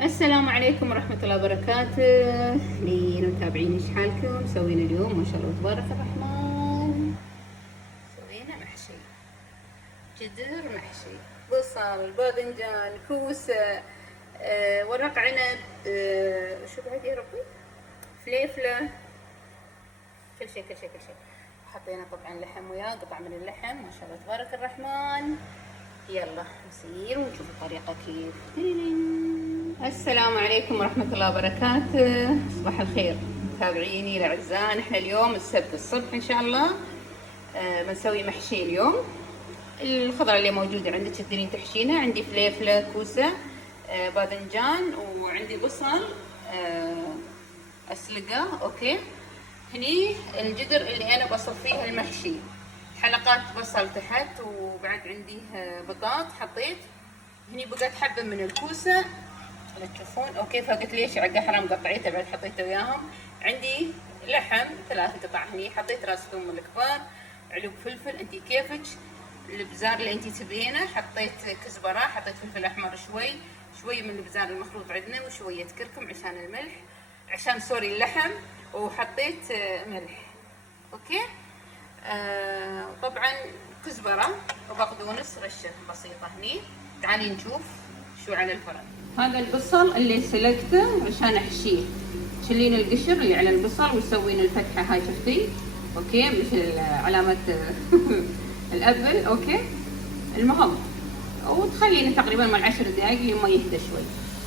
السلام عليكم ورحمة الله وبركاته. لين متابعين، ايش حالكم؟ سوينا اليوم ما شاء الله تبارك الرحمن. سوينا محشي جدر، محشي بصل، باذنجان، كوسة، ورق عنب، شو بعد يا ربي، فليفلة، كل شيء كل شيء كل شيء. حطينا طبعا لحم وياه، قطع من اللحم ما شاء الله تبارك الرحمن. يلا نسير ونشوف الطريقة كيف. السلام عليكم ورحمة الله وبركاته. صباح الخير متابعيني الأعزاء. احنا اليوم السبت الصبح إن شاء الله بنسوي محشي اليوم. الخضرة اللي موجودة عندك تقدرين تحشينها. عندي فليفلة، كوسة، باذنجان، وعندي بصل أسلقه. أوكي، هني الجدر اللي أنا بصفيه المحشي، حلقات بصل تحت، وبعد عندي بطاط حطيت. هني بقت حبة من الكوسة لا تشوفون. اوكي، فقلت ليش عقا حرام قطعيته، بعد حطيته وياهم. عندي لحم 3 قطع، هني حطيت راس ثوم الكبار، علوب فلفل، انتي كيفك، البزار اللي انتي تبينه. حطيت كزبره، حطيت فلفل احمر شوي من البزار المخلوط عندنا، وشويه كركم عشان الملح، عشان سوري اللحم، وحطيت ملح. اوكي، طبعا كزبره وبقدونس رشه بسيطه. هني تعالي نشوف شو على الفرن. هذا البصل اللي سلقته عشان احشيه، تشيلين القشر اللي على البصل وتسوين الفتحه هاي، شفتي؟ اوكي، مثل علامه الابل. اوكي، المهم وتخلينه تقريبا مع 10 دقائق لما يهدى شوي.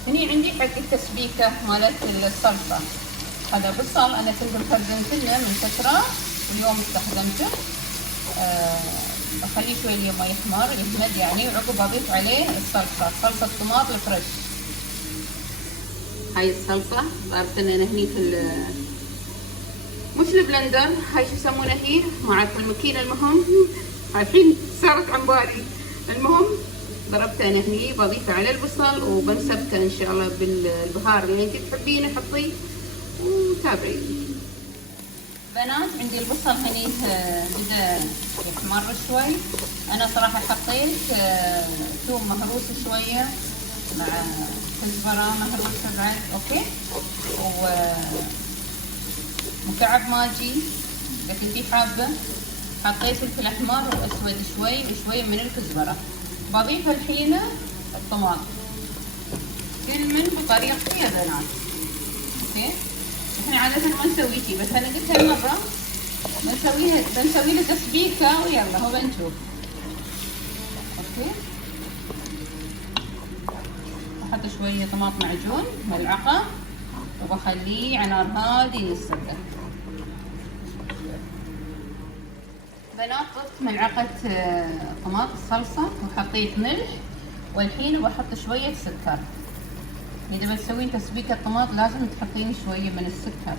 هني عندي حق التسبيكه مالت الصلصه. هذا بصل انا كنت مخزنته من فتره واليوم استخدمته. اخليه شوي لما يحمر يهمد يعني، وعقب اضيف عليه صلصه طماط الفريش. هاي الصلصه صارت لنا هني في مش البلندر، هاي شو يسمونها هي، ما اعرف الماكينه. المهم الحين صارت عن بالي. المهم ضربته انا هني، بضيفه على البصل وبنسبكه ان شاء الله بالبهار اللي انت تحبينه حطيه وتابعي. بنات عندي البصل هني بدا يحمر شوي. انا صراحه حطيت ثوم مهروس شويه مع كزبره مهروسه بعد. اوكي، ومكعب ماجي اذا كنتي حابه. حطيت فلفل احمر واسود شوي وشويه من الكزبره. بضيف الحين الطماطم كل من بطريقتي يا بنات. اوكي، احنا عادة ما نسوي شي، بس انا قلت هالمرة بنسوي له تسبيكة ويلا هو بنشوف. اوكي، احط شوية طماط معجون ملعقة وبخليه على نار هادي يتسبك. بنات ضفت ملعقة طماط الصلصة وحطيت ملح، والحين بحط شوية سكر. إذا بتسوين تسبيكة طماط لازم تحطين شوية من السكر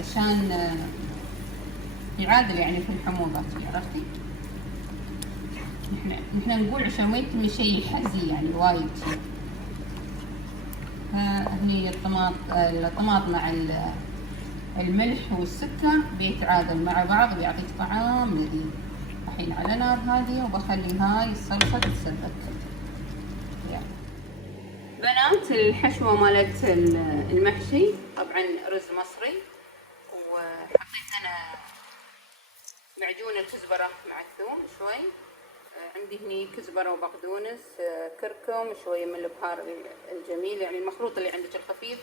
عشان يعادل يعني في الحموضة، عرفتي؟ نحن نقول عشان ما يكون شيء حزي يعني وايد. هني الطماط مع الملح والسكر بيتعادل مع بعض ويعطيك طعام لذيذ. الحين على نار هادية وبخلي هاي الصلصة تتسبك. بنات الحشوة مالت المحشي طبعا رز مصري، وحطيت انا معجون الكزبرة مع الثوم شوي. عندي هني كزبرة وبقدونس، كركم، شوية من البهار الجميل يعني المخلوط اللي عندك الخفيف.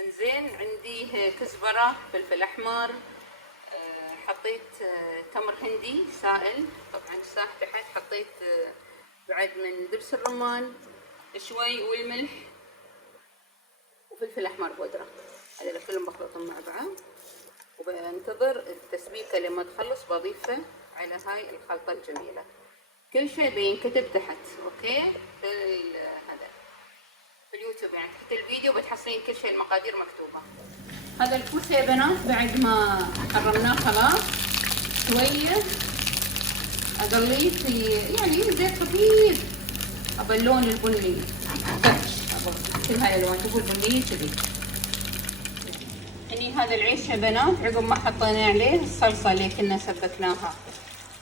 انزين عندي كزبرة، فلفل احمر، حطيت تمر هندي سائل طبعا ساح تحت. حطيت بعد من دبس الرمان شوي والملح وفلفل احمر بودره. هذول كلهم بخلطهم مع بعض وبنتظر التسبيكه لما تخلص بضيفه على هاي الخلطه الجميله. كل شيء بينكتب تحت. اوكي، في هذا في اليوتيوب يعني تحت الفيديو بتحصلين كل شيء، المقادير مكتوبه. هذا الكوسه يا بنات بعد ما حرمناه خلاص شويه اقليه في يعني زيت خفيف. ابى اللون البني كل هاي الالوان تقول بني كذي. هني هذا العيش يا بنات عقب ما حطينا عليه الصلصه اللي كنا سبكناها،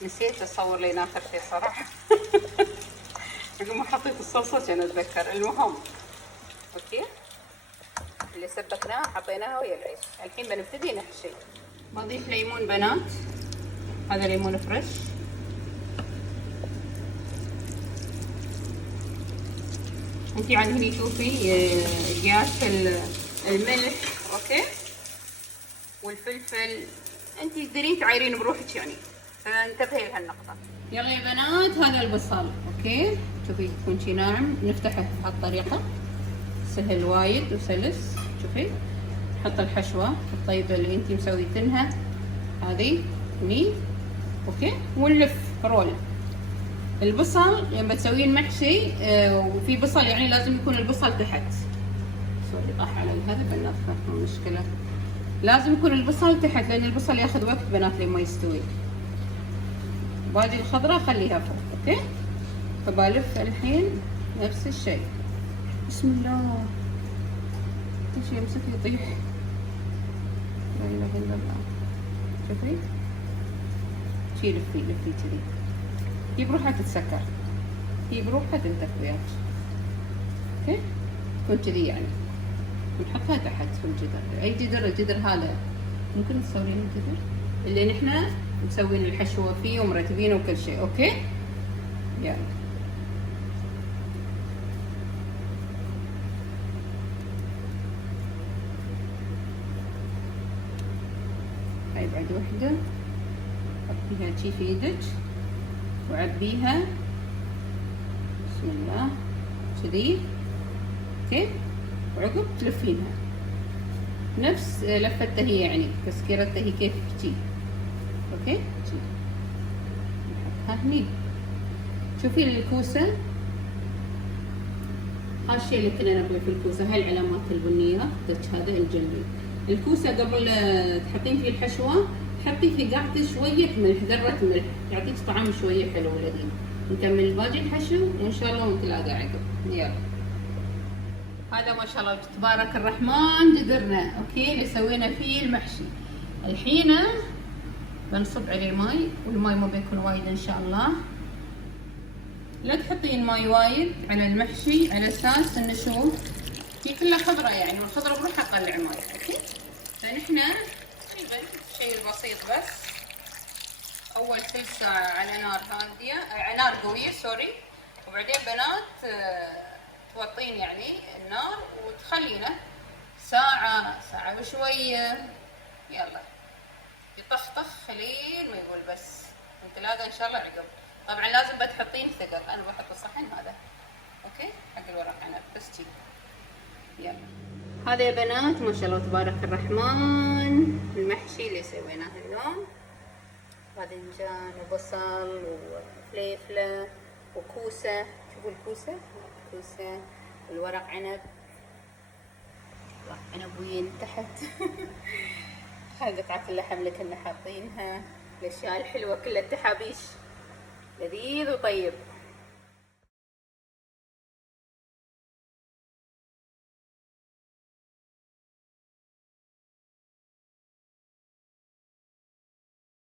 نسيت اصور لين اخر شيء صراحه. عقب ما حطيت الصلصه كان اتذكر. المهم اوكي، اللي سبكناها حطيناها ويا العيش. الحين بنبتدي نحشي. بضيف ليمون بنات، هذا ليمون فريش. انتي عاد هني شوفي قياس الملح، اوكي، والفلفل انتي تقدرين تعايرين بروحك يعني، فانتبهي لهالنقطة. يلا يا بنات، هذا البصل، اوكي، شوفي يكون شي ناعم، نفتحه بهالطريقة، سهل وايد وسلس. شوفي نحط الحشوة الطيبة اللي انتي مسويتنها هذه هني، اوكي، ونلف رول. البصل لما تسوين محشي وفي بصل يعني لازم يكون البصل تحت. سوري طاح على هذا بنات، خاف مشكلة. لازم يكون البصل تحت لان البصل ياخذ وقت بنات لما يستوي. باقي الخضرة خليها فوق، اوكي. فبالف الحين نفس الشيء. بسم الله، كل شيء يمسك يطيح، لا اله الا الله. شوفي شي لفي كذي، هي بروحها تتسكر، هي بروحها تنتف وياك، اوكي. تكون كذي يعني، ونحطها تحت في الجدر. اي جدر، الجدر هذا ممكن تسوين الجدر اللي نحنا مسوين الحشوة فيه ومرتبينه وكل شيء، اوكي. يلا هاي بعد وحدة، حطيها شي في يدك وعبيها، بسم الله كذي، اوكي. وعقب تلفينها نفس لفتها هي يعني، تسكيرتها هي كيف تجي، اوكي. تجي نحطها هني. شوفي الكوسة، هالشي اللي كنا نبغي في الكوسة، هاي العلامات البنية هذا الجنبي. الكوسة قبل تحطين فيه الحشوة حطي في قاعدة شوية ملح، ذرة ملح، يعطيك طعم شوية حلو ولذيذ. نكمل باقي الحشو وإن شاء الله نتلاقى عقب. يلا هذا ما شاء الله تبارك الرحمن جدرنا، اوكي، اللي سوينا فيه المحشي. الحين بنصب عليه الماي، والماي ما بيكون وايد ان شاء الله. لا تحطين ماي وايد على المحشي على اساس انه شو هي كلها خضرة يعني، والخضرة بروحها تطلع ماي، اوكي. فنحن تقريبا الشيء البسيط بس. اول ثلث ساعة على نار هادية، على نار قوية سوري، وبعدين بنات توطين يعني النار وتخلينه ساعة وشوية. يلا يطخطخ خليل ما يقول بس. نتلاقى ان شاء الله عقب. طبعا لازم بتحطين ثقل، انا بحط الصحن هذا، اوكي، حق الورق عنب بس تي. يلا هذا يا بنات ما شاء الله تبارك الرحمن المحشي اللي سويناه اليوم. باذنجان وبصل وفليفله وكوسه، شوفوا الكوسه، والورق عنب، عنب وين تحت. هاي قطعة اللحم اللي كنا حاطينها، الاشياء الحلوة كلها، التحابيش لذيذ وطيب.